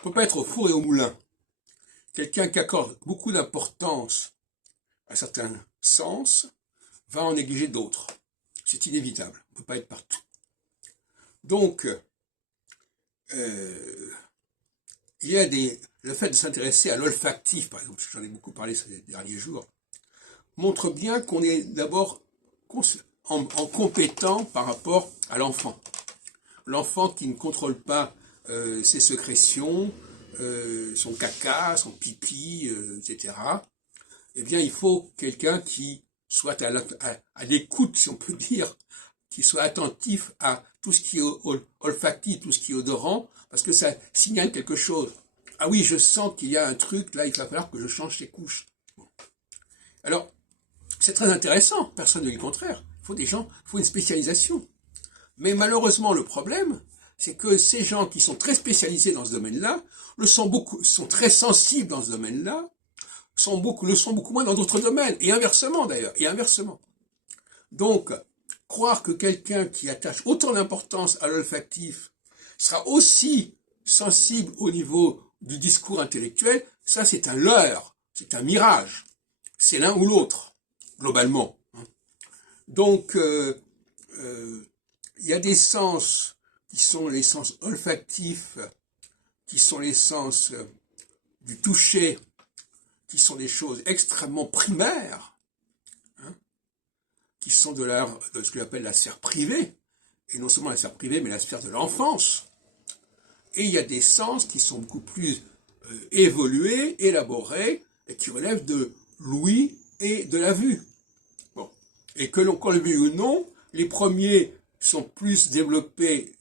On ne peut pas être au four et au moulin. Quelqu'un qui accorde beaucoup d'importance à certains sens va en négliger d'autres. C'est inévitable. On ne peut pas être partout. Donc, il y a le fait de s'intéresser à l'olfactif, par exemple, j'en ai beaucoup parlé ces derniers jours, montre bien qu'on est d'abord en compétent par rapport à l'enfant. L'enfant qui ne contrôle pas ses sécrétions, son caca, son pipi, etc., eh bien, il faut quelqu'un qui soit à l'écoute, si on peut dire, qui soit attentif à tout ce qui est olfactif, tout ce qui est odorant, parce que ça signale quelque chose. Ah oui, je sens qu'il y a un truc, là, il va falloir que je change ses couches. Bon. Alors, c'est très intéressant, personne ne dit le contraire. Il faut il faut une spécialisation. Mais malheureusement, le problème, c'est que ces gens qui sont très spécialisés dans ce domaine-là, sont très sensibles dans ce domaine-là, le sont beaucoup moins dans d'autres domaines, et inversement d'ailleurs, et inversement. Donc, croire que quelqu'un qui attache autant d'importance à l'olfactif sera aussi sensible au niveau du discours intellectuel, ça c'est un leurre, c'est un mirage. C'est l'un ou l'autre, globalement. Donc, il y a des sens qui sont les sens olfactifs, qui sont les sens du toucher, qui sont des choses extrêmement primaires, hein, qui sont de ce que j'appelle la sphère privée, et non seulement la sphère privée, mais la sphère de l'enfance. Et il y a des sens qui sont beaucoup plus évolués, élaborés, et qui relèvent de l'ouïe et de la vue. Bon. Et que l'on le veuille ou non, les premiers sont plus développés